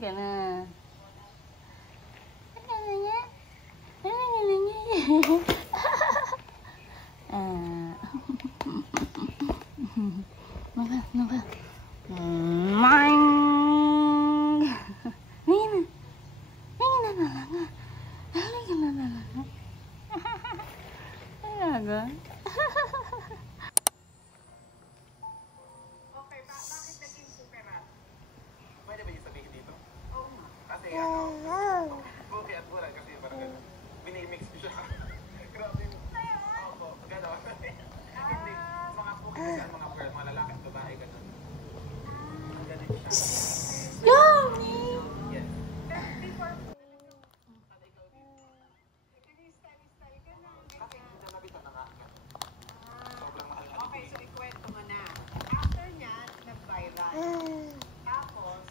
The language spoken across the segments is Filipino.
ka na. Naka. Mang! Nina! Nina na lang ah. Halika na lang ah. Ayaga. Okay, bakit naging super rat? Pwede ba yung sabihin dito? Oo nga. Kasi okay at wala kasi parang gano'n. Binimix ko siya. Grabe. Oo, gano'n. Hindi, mga puki kasi ang mga pearl, mga lalaki at babae, gano'n. Ang galing siya. Yummy! Yes. Before po, Ano ikaw dito? nag-style ka na. Kasi hindi na nabitan na nga. Sobrang mahal na. Okay, so ikwento mo na. After niya, nag-viral. Tapos,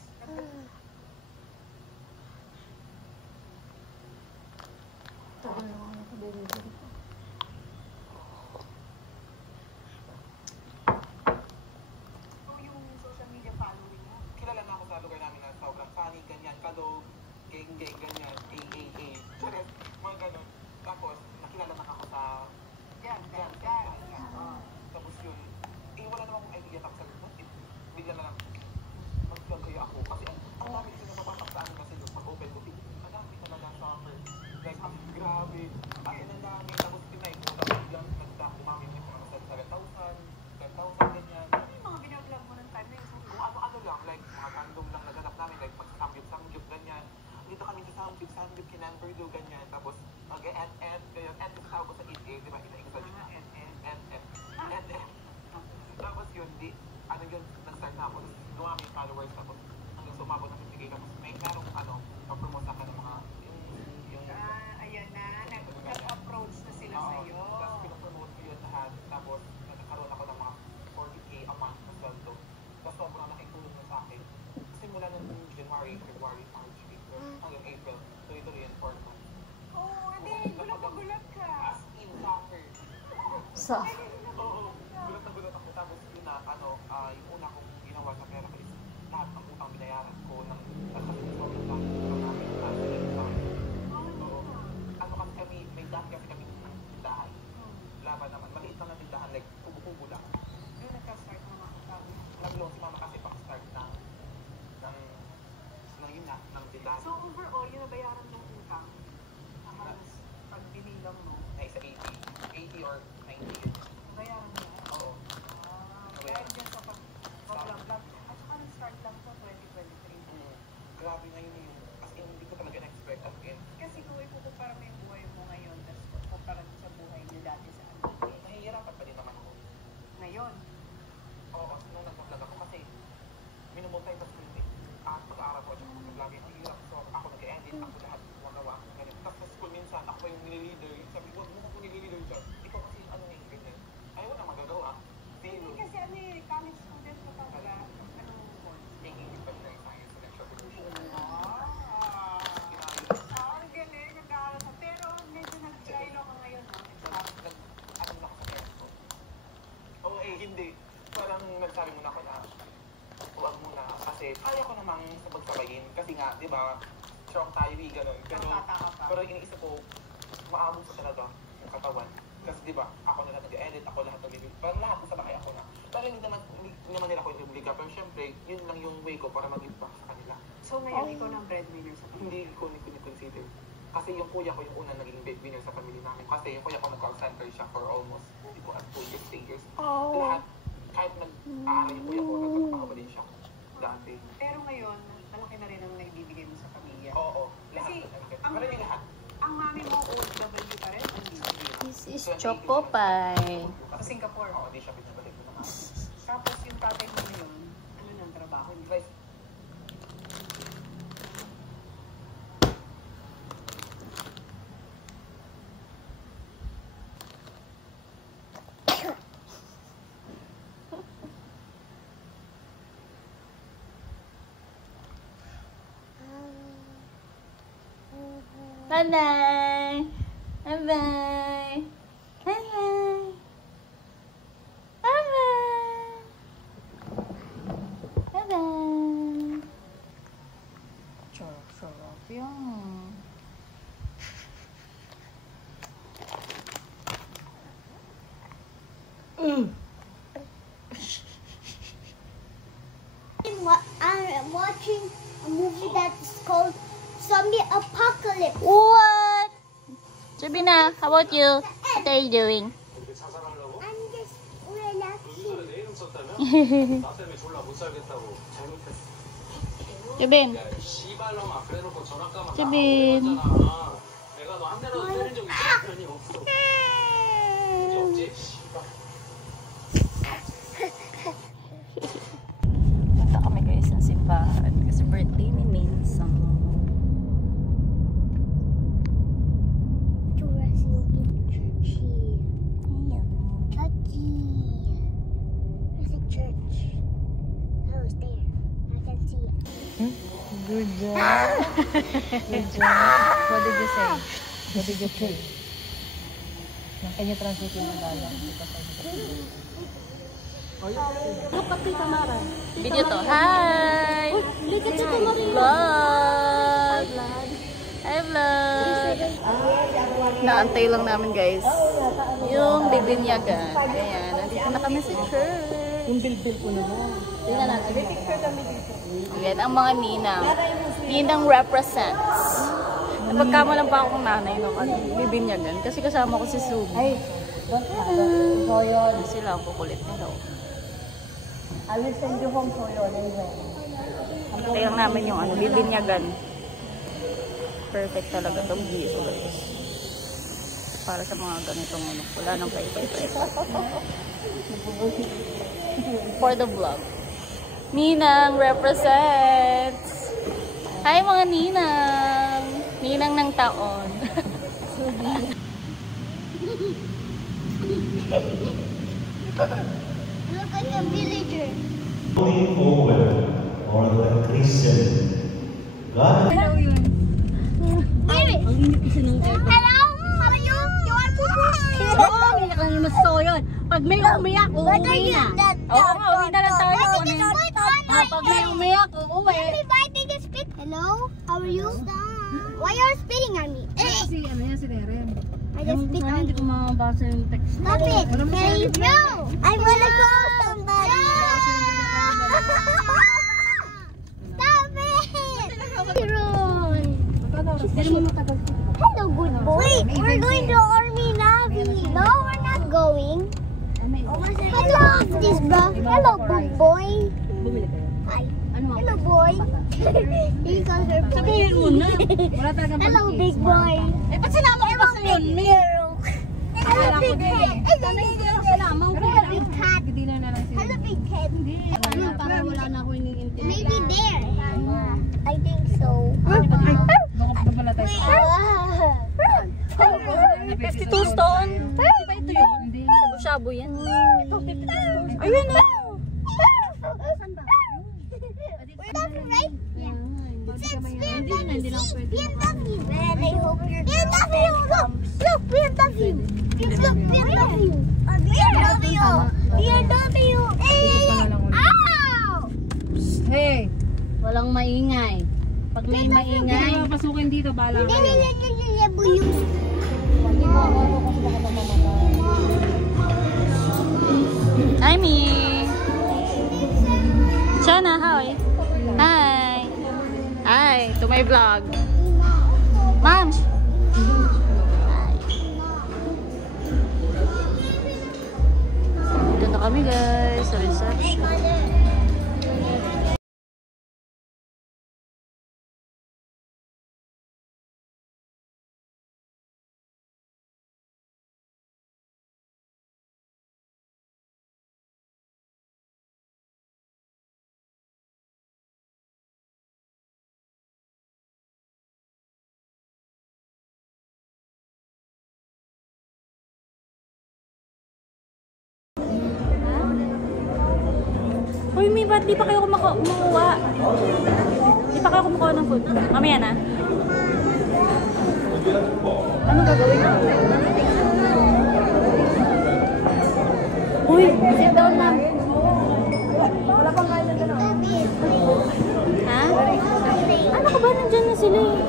so yung social media following mo. Kilala na ako sa lugar namin na sobrang funny, ganyan, kado, geng-geng, ganyan, AAA. Charet, mga gano'n. Tapos, nakilala na ako sa Yan. tapos yun, wala naman akong idea tapos sabi ko, bigla na lang, mag-vlog kaya ako. Kasi ang dami kasi napapatak sa amin kasi yung pag-open ko, ang dami talaga shopper. Like, grabe. Ay, ang dami. Tapos pinay ko, tapos biglang umami ko mga 7,000, 10,000, ganyan. Ano yung mga binablog mo ng time na yun? Kung ano-ano lang, like, mga random lang naganap namin, like, mag-samgyup, ganyan. Dito kami sa samgyup, kinamberdo, ganyan. Tapos, mag-end, ganyan. End yung tawag ko sa 8A, di ba? Ina-ina sa end. Tapos yun, ano yun, nag-start na ako, dumami yung followers, tapos hanggang sa umabot ng 50K, tapos merong, pa-promote sa akin ng mga, yung, Ayan na. Nag-approach na sila sa'yo. tapos pinapromote ko yun lahat, tapos nagkakaroon ako ng mga 40K a month na sweldo. Tapos sobrang nakitulong na sa akin. Simula ng January, February, March, April, hanggang April, tuloy-tuloy yan, 4 months. Oo, hindi. Gulat na gulat ka. As in, suffer. Oo, gulat na gulat ako. Tapos yun na, yung una kong ginawa sa pera ko is lahat ng utang binayaran ko ng sobrang dami utang namin. Oo. Ano kasi kami, may dami kasi kami ng tindahan. Laban naman, maliit lang na tindahan, like kubo-kubo lang. Doon nagka-start mga utang. Nag-loan si mama kasi pa-start ng yun na, ng tindahan. So overall, yung nabayaran ng utang, halos pag binilang mo, Na isa 80 or 90 yun. nabayaran mo. Oo. Dahil dyan sa pag-vlog. At saka nag-start lang sa 2023. Grabe ngayon yung, as in, hindi ko talaga na-expect as in. Kasi kung ikukumpara mo yung buhay mo ngayon, tapos kumpara mo sa buhay niyo dati sa ano. Nahihirapan pa din naman ako. Ngayon, Oo, nung nag-vlog ako kasi minumultitask ko yun eh. At pag-aaral ko at saka mag-vlog yung hirap. So ako nag-edit, ako lahat magawa. Ganun. Tapos sa school minsan, ako pa yung nililider. Sabi ko, huwag mo ko nililider dyan. Ikaw kasi ano na yung ganyan. Ayaw na magagawa. Zero. hindi kasi ano eh, college student ka talaga. Anong course? Taking veterinary science and entrepreneurship. Ang galing, nag-aaral ka. Pero medyo nag-dialogue ka ngayon, no? Ano na ako sa parents ko? Oo hindi. Parang nagsabi muna ako na huwag muna kasi kaya ko namang sabag-sabayin kasi nga, di ba, strong tayo gano'n. Pero, Bata ka pa. pero iniisip ko, maabot ko talaga yung katawan. Kasi di ba, ako na nag-edit, ako lahat nag-review. Parang lahat sa bakay ako na. Pero hindi naman nila ako inubliga. Pero syempre, yun lang yung way ko para mag-give back sa kanila. So ngayon, ikaw ng breadwinner sa pamilya. Hindi ko consider. Kasi yung kuya ko yung una naging breadwinner sa family namin. Kasi yung kuya ko nag-call center siya for almost, hindi ko at 2 years, 3 years. Lahat, kahit nag-aaral yung kuya ko, nagtatrabaho din siya dati. Pero ngayon, malaki na rin ang naibibigay mo sa pamilya. Oo, lahat. Kasi, Pero hindi lahat. Ang mami mo, OFW pa rin? This is Choco Pie. Sa Singapore. Oo, hindi siya pinabalik ko naman. Tapos yung tatay mo ngayon, ano nang trabaho niya? Bye-bye. Bye-bye. Bye-bye. Bye-bye. Bye-bye. Yan. I'm watching a movie that's called Zombie Apocalypse. What? Sabina, how about you? What are you doing? I'm just relaxing. 나 때문에 졸라 못 살겠다고 잘못했어. Jubin. 야, 씨발놈아 그래놓고 전학가만 주빈. 나왔잖아. 내가 너 한 대라도 때린 적 있어? 편이 없어. 문제 없지? 씨발. Punta kami guys ng simbahan kasi birthday ni Minsan. Church. I was there. I can see it. Good job. Good job. What did you say? What did you say? Can you translate yung Tagalog? Look at Tita Mara. Video to. Hi! Look at Tita Mara. Vlog! Hi vlog! Naantay lang namin guys. Yung bibinyagan. Ayan, nandito na kami sa church. Yung bilbil ko na mo. Tingnan natin. May picture kami dito. Ayan, ang mga ninang. Ninang represents. Napagkamalan pa akong nanay nung bibinyagan. Kasi kasama ko si Subi. Ay, don't matter. So yun. Sila ang kukulit nila. I will send you home so yun anyway. Antay lang namin yung bibinyagan. Perfect talaga itong view guys. Para sa mga ganitong wala nang pay-pay-pay. For the vlog. Ninang represents. Hi mga ninang. Ninang ng taon. Look like a villager. Going over for the Christian. God Hello, how are you? You want poopoo? Oo, umiyak lang yung gusto ko yun. Pag may umiyak, uuwi na. Oo, uwi na lang tayo. Pag may umiyak, uuwi. Everybody can spit. Hello, how are you? Why are you spitting on me? Kasi ano yan si Reren. I just spit on Hindi you. ko mabasa yung text. Stop it! Hey, no! I wanna go somebody! Stop it! Ron! Hindi mo matagal. Hello, good boy. Wait, we're going to Army Navy. No, we're not going. Hello, this bro. Hello, good boy. Bumili kayo. Hi. Ano mo? Hello, boy. He calls her boy. Sabihin mo na. Wala talagang Hello, big boy. Eh, ba't sinama ko pa sa yun? Hello, big head. Hello, big head. Hello, big cat. Hindi na lang siya. Hello, big head. Para wala na ako iniintindi. Maybe there. I think so. Baka pala tayo. 52 stone. Di ba ito yun? Hindi. Shabu-shabu yan. Ito, 52 stone. Ayun na. We're talking right? Yeah. Hindi lang pwede. BMW. Man, I hope you're BMW. Look, BMW. Look, BMW. BMW. BMW. Ow! Hey! Walang maingay. Pag may maingay. Hindi pasukin dito, bala kayo. Hi, Mi. Shana, hi. Hi. Hi, to my vlog. Mom. Hi. Dito na kami guys sa reception. Uy, Mi, ba't di pa kayo kumukuha? Di pa kayo kumukuha ng food? Mamaya na. Ano gagawin ko? Uy, sit down na. Wala pang kain na gano'n. Ha? Ano ka ba? Nandyan na sila eh.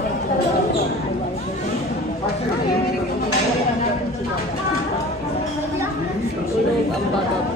Tulog ang bagap.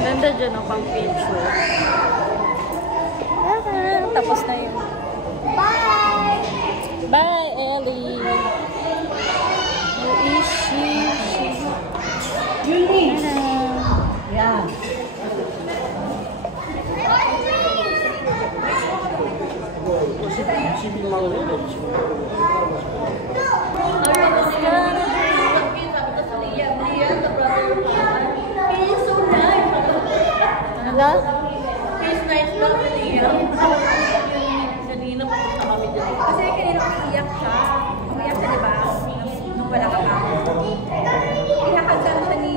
Ganda dyan ang pang picture. Tapos na yun. Bye! Bye, Ellie! Who is she? Eunice! Yeah. Ano? He's nice daw na niya. Kanina po kami dyan. Kasi kanina umiyak siya. Umiyak siya, diba? Nung wala ka pa. Pinakagsan siya ni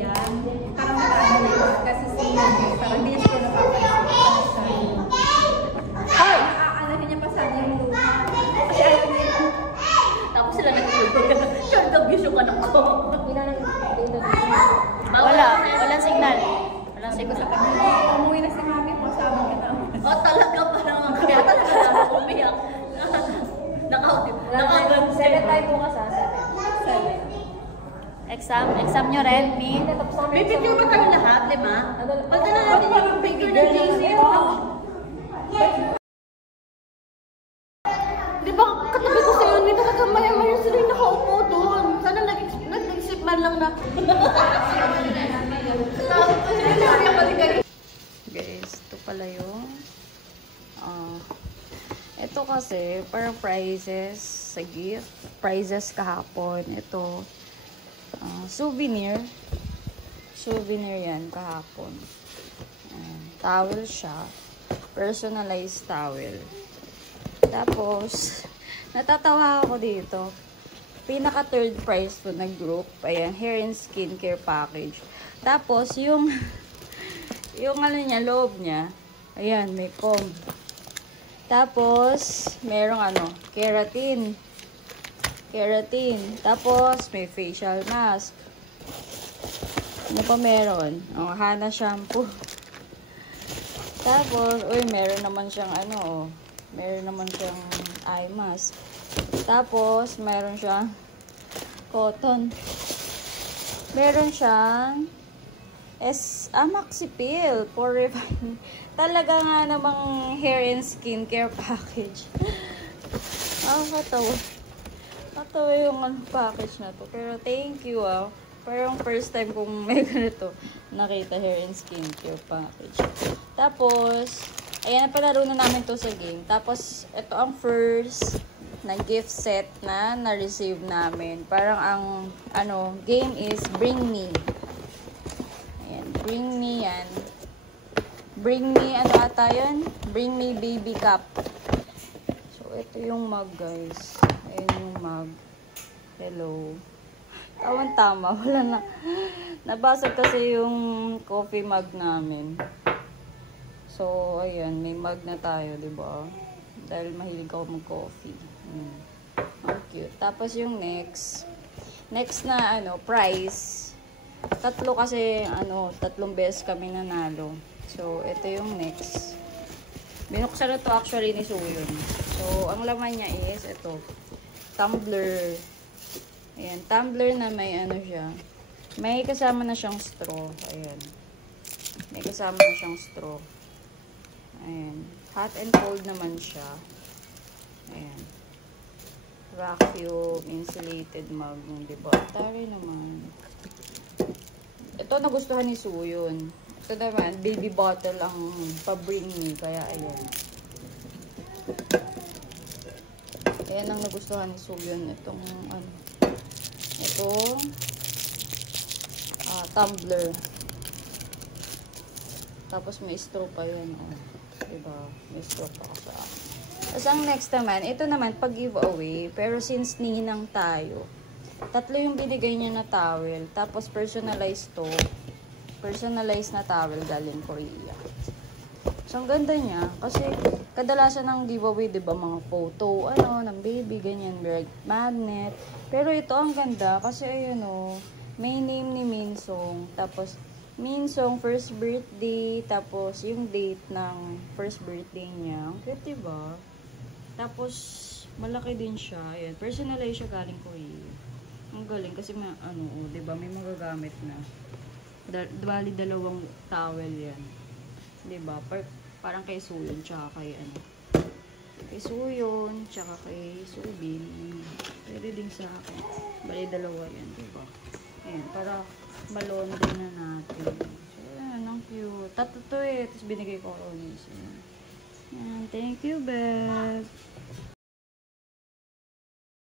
Ian. Parang nakakalimutan kasi siya. Parang hindi niya siya napapansin. Ay! Naaalahin niya pa sa yung luha. Kasi ayaw niya. Tapos sila nag-tulog. Short of vision ka na ko. Walang signal. Walang signal. Umuwi na si mami po sa amin kita. Oh, talaga pa naman. Kaya talaga naman umiyak. Naka-7 tayo bukas ha? 7. Exam nyo rin, Mi? May picture ba tayo lahat, lima? Pagka na natin yung picture ng JC. Di ba katabi ko sa'yo, hindi talaga maya-maya sila yung nakaupo doon. Sana nag-isip man lang na. Guys, ito pala yung ito kasi parang prizes sa gift, prizes kahapon. Ito souvenir yan kahapon. Towel siya, personalized towel. Tapos natatawa ako dito, pinaka third prize to na group, ayan, hair and skincare package. Tapos yung ano niya, loob niya, ayan, may comb. Tapos merong keratin. Tapos may facial mask. Ano pa meron? Hana shampoo. Tapos meron naman siyang eye mask. Tapos meron siyang cotton. Meron siyang Maxipil for revive. Talaga nga namang hair and skincare package. Katawa. Nakatawa yung package na to. Pero thank you ah. Parang first time kong may ganito nakita hair and skincare package. Tapos, ayan, napalaro na namin to sa game. Tapos, ito ang first na gift set na na-receive namin. Parang ang, game is Bring Me. Ayan, Bring Me yan. Bring Me, ata yun? Bring Me Baby Cup. So, ito yung mug, guys. Ayan yung mug. Hello. Tama, wala na. Nabasag kasi yung coffee mug namin. So, ayan, may mug na tayo, diba? Dahil mahilig ako mag-coffee. Ang cute. Tapos yung next na, prize. Tatlo kasi, 3 beses kami nanalo. So, ito yung next. Binuksan na to actually ni Suyon. So, ang laman niya is, ito, tumbler. Ayan, tumbler na may siya. May kasama na siyang straw. Ayan. May kasama na siyang straw. Ayan. Hot and cold naman siya. Ayan. Vacuum, insulated mug. Diba? Tari naman. Ito nagustuhan ni Suyon. Ito naman, baby bottle ang pa-bring me. Kaya ayan. Ayan ang nagustuhan ni Suyon. Itong tumbler. Tapos may straw pa yan. Diba? May straw pa sa akin. Tapos ang next naman, ito naman pag giveaway. Pero since ninang tayo, 3 yung binigay niya na towel. Tapos personalized to. Personalized na towel galing Korea. So ang ganda niya. Kasi kadalasan ng giveaway, diba, mga photo, ng baby, ganyan, magnet. Pero ito ang ganda kasi ayun may name ni Minsong. Tapos Minsong first birthday, tapos yung date ng first birthday niya. Ang cute, diba? Tapos malaki din siya. Ayan, personalized siya galing Korea. Ang galing kasi diba, may magagamit na. Bali 2 towel yan. Diba? Parang kay Suyon, tsaka kay Suyon, tsaka kay Subin. Pwede din sa akin. Bali 2 yan, diba? Ayan, para malondre na natin. So, ayan, ang cute. Tatlo to eh. Tapos binigay ko Ronis. Ayan, thank you, Beth.